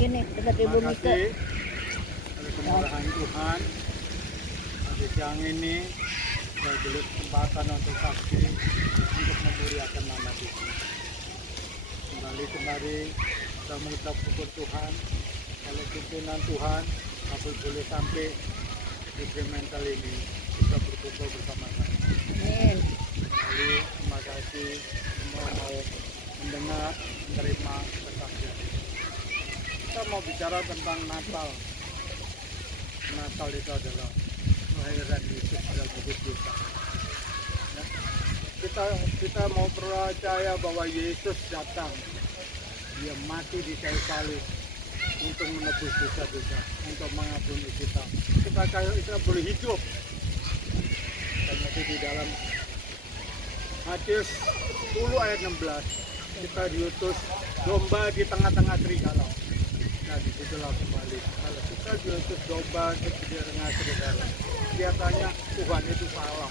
Ini dekat Ibu Terima Miko. kasih oleh kemurahan Tuhan. Di siang ini saya diberi kesempatan untuk saksi untuk memuliakan nama Tuhan. Kembali kita mengucap syukur Tuhan. Kalau pimpinan Tuhan, aku boleh sampai di Fremantle ini kita berkumpul bersama-sama. Amin. Kembali terima kasih semua mau mendengar, menerima kesaksian. Kita mau bicara tentang Natal. Natal itu adalah kelahiran Yesus dalam hidup kita. Ya. Kita mau percaya bahwa Yesus datang, Dia mati di kayu salib untuk menebus dosa-dosa, untuk mengampuni kita. Kita boleh hidup. Karena itu di dalam Matius 10 ayat 16 kita diutus domba di tengah-tengah serigala. Nah disitulah kembali kalau kita diutus domba di tengah serigala, kelihatannya Tuhan itu salah.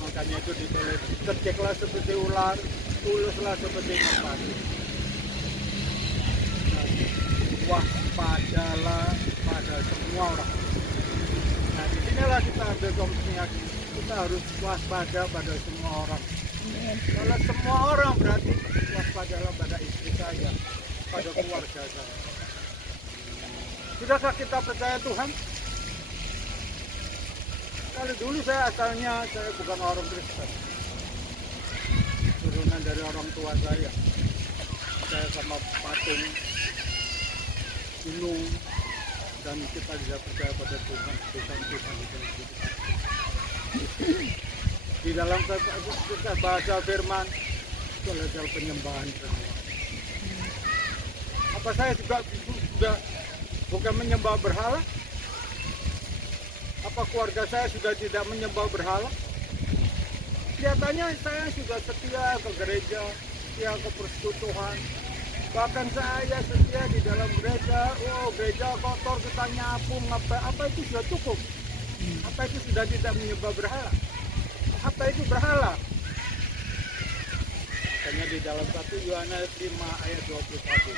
Makanya itu ditulis, cerciklah seperti ular, tuluslah seperti merpati. Nah, waspadalah pada semua orang. Nah disinilah kita ambil komisinya, kita harus waspada pada semua orang. Kalau semua orang berarti waspadalah pada istri saya, pada keluarga saya. Sudahkah kita percaya Tuhan? Kalau dulu saya bukan orang Kristen, turunan dari orang tua saya. Saya sama patung gunung dan kita bisa percaya pada Tuhan di dalam hidup kita. Di dalam bahasa firman itu adalah penyembahan semua. Apa saya juga bukan menyembah berhala? Apa keluarga saya sudah tidak menyembah berhala? Kelihatannya saya sudah setia ke gereja, setia ke persekutuan. Bahkan saya setia di dalam gereja. Oh, gereja kotor, kita nyapu, apa itu sudah cukup? Apa itu sudah tidak menyembah berhala? Apa itu berhala? Makanya di dalam 1 Yohanes 5 ayat 21,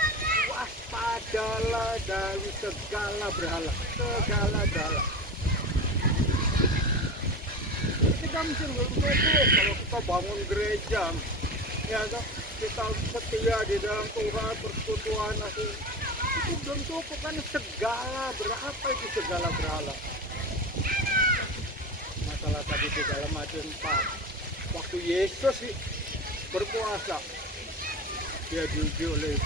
waspadalah dari segala berhala, segala berhala. Kita mesti bersyukur kalau kita bangun gereja, ya kita setia di dalam Tuhan, persekutuan, itu belum cukup kan segala berhala. Apa itu segala berhala? Masalah tadi di dalam Matius 4, waktu Yesus berpuasa, dia diuji oleh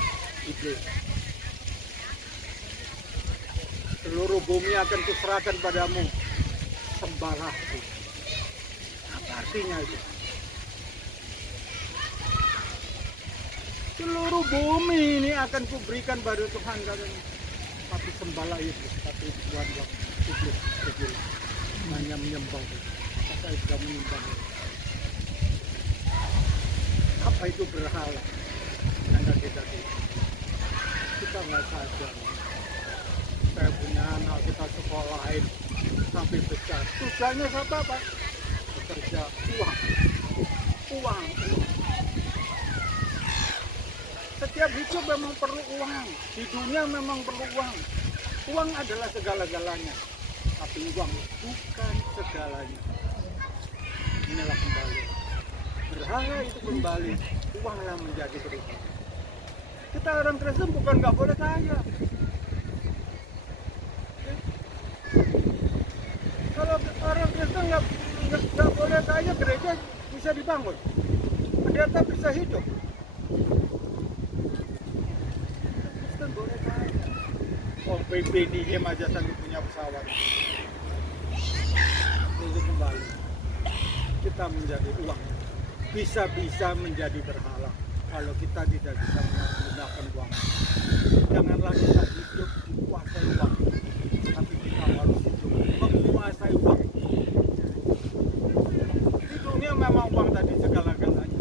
iblis. Seluruh bumi akan kuserahkan padamu, sembahlah aku. Apa artinya itu? Seluruh bumi ini akan kuberikan pada Tuhan katanya. Tapi sembahlah Yesus, tapi buatlah iblis hanya menyembah. Saya sudah menyembah. Apa itu berhala? Anda tidak tahu. Kita nggak sadar. Saya punya anak, kita sekolahin sampai besar. Tujuannya siapa, Pak? Bekerja, uang. Setiap hidup memang perlu uang. Di dunia memang perlu uang. Uang adalah segala-galanya. Tapi uang bukan segalanya. Inilah kembali. Berhala itu kembali. Uanglah menjadi berubah. Kita orang Kristen bukan nggak boleh kaya. Kalau orang Kristen nggak boleh kaya, gereja bisa dibangun, pendeta bisa hidup. Kristen boleh kaya. Oh, PBD-nya aja sanggup punya pesawat. Itu kembali. Kita menjadi uang. Bisa-bisa menjadi berhala kalau kita tidak bisa menggunakan uang. Janganlah kita hidup dikuasai uang, tapi kita harus hidup menguasai uang. Di dunia memang uang tadi segala-galanya,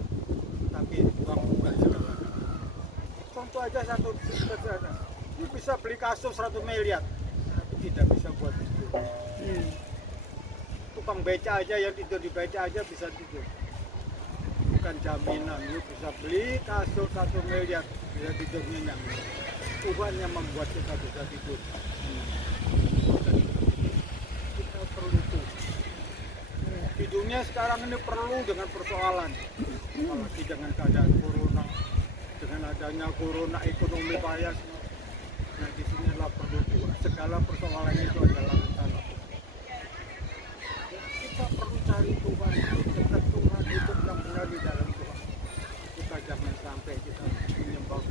tapi uang bukan segala-galanya. Contoh aja satu saja, dia bisa beli kasur 100 miliar, tapi tidak bisa buat tidur. Tukang beca aja yang tidur di beca aja bisa tidur. Bukan jaminan, lu bisa beli kasur 1 miliar, bisa tidur nyenyak. Tuhan yang membuat kita bisa hidup. Kita perlu Tuhan. Di dunia sekarang ini perlu dengan persoalan. Apalagi dengan keadaan corona, dengan adanya corona ekonomi bias. Nah di sinilah perlu Tuhan. Segala persoalan itu adalah rencana. Kita perlu cari Tuhan, dekat Tuhan, hidup yang benar di dalam Tuhan. Kita jangan sampai kita menyembah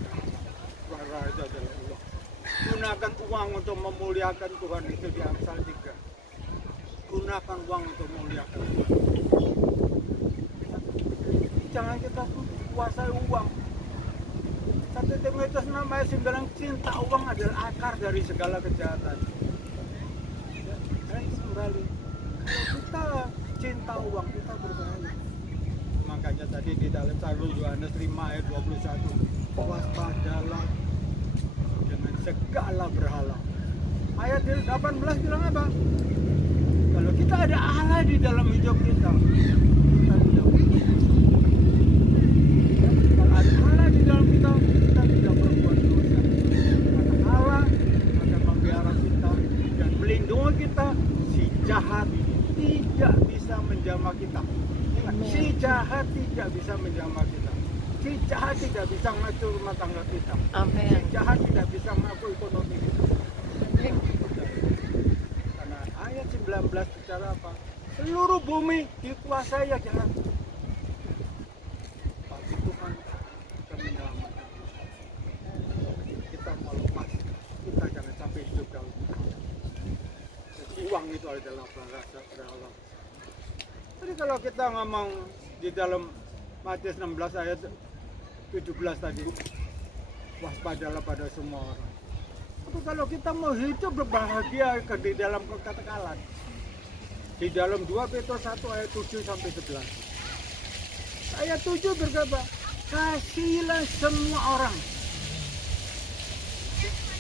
suara itu adalah Allah. Gunakan uang untuk memuliakan Tuhan, itu di Amsal 3. Gunakan uang untuk memuliakan Tuhan. Jangan kita kuasai uang. 1 Timotius 6 ayat 9, cinta uang adalah akar dari segala kejahatan. Kembali, kalau kita cinta uang, kita berbahaya. Makanya tadi di dalam 1 Yohanes 5 ayat 21, waspadalah dengan segala berhala. Ayat 18 bilang apa? Kalau kita ada Allah di dalam hidup kita, kita tidak berbuat dosa. Kalau ada Allah di dalam kita tidak berbuat dosa. Karena Allah akan memelihara kita dan melindungi kita. Si jahat tidak bisa menjamah kita. Ingat, si jahat tidak bisa menjamah kita. Si jahat tidak bisa ngatur rumah tangga kita. Si jahat tidak bisa mengatur ekonomi kita. Karena ayat 19 bicara apa? Seluruh bumi dikuasai ya jahat. Tapi Tuhan akan menyelamatkan kita. Kita mau lepas, kita jangan sampai hidup dalam uang itu adalah bahasa Allah. Jadi kalau kita ngomong di dalam Matius 16 ayat 17 tadi, waspadalah pada semua orang. Tapi kalau kita mau hidup berbahagia di dalam kekekalan, di dalam 2 Petrus 1 ayat 7 sampai 11. Ayat 7 berkata, kasihilah semua orang.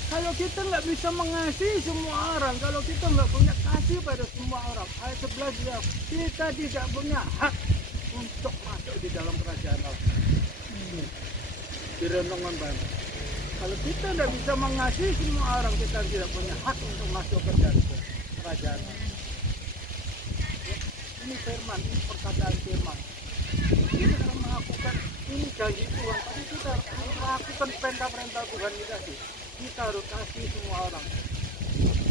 Kalau kita nggak bisa mengasihi semua orang, kalau kita nggak punya kasih pada semua orang, ayat 11 dia, kita tidak punya hak untuk masuk di dalam kerajaan Allah. Direnungkan banget. Kalau kita tidak bisa mengasihi semua orang, kita tidak punya hak untuk masuk ke dalam kerajaan Allah. Ini firman, ini perkataan firman. Kita harus melakukan, ini janji Tuhan, tapi kita harus melakukan perintah-perintah Tuhan kita harus kasih semua orang.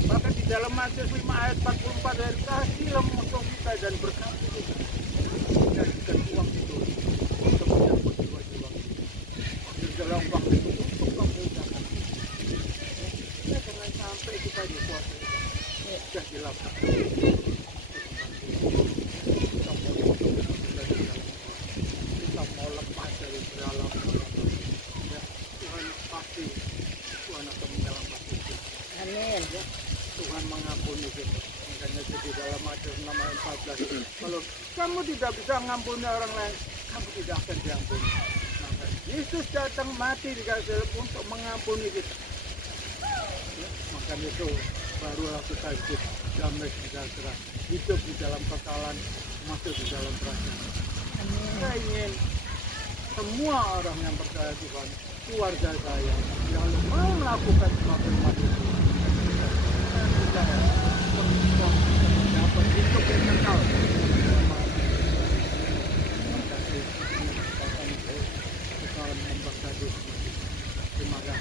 Bahkan di dalam Matius 5 ayat 44 dari kasihlah musuh kita dan berkati kita. Jadikan uang itu untuk menyambut jiwa-jiwa. Dalam uang itu untuk kemudahan. Kita jangan sampai kita dikuasai. Sudah dilakukan. Kita mau lepas dari segala ya, Tuhan pasti Tuhan akan menyelamatkan kita. Amin. Ya, Tuhan mengampuni kita. Makanya di dalam Matius 6 ayat 14. Kalau kamu tidak bisa mengampuni orang lain, kamu tidak akan diampuni. Maka Yesus datang mati di kayu salib untuk mengampuni kita. Ya, makanya itu barulah kita hidup damai sejahtera, hidup di dalam kekalahan, masuk di dalam kerajaan. Saya ingin semua orang yang percaya Tuhan, keluarga saya, yang mau melakukan semua firman itu, dan kita dapat hidup yang kekal. Terima kasih. Terima kasih.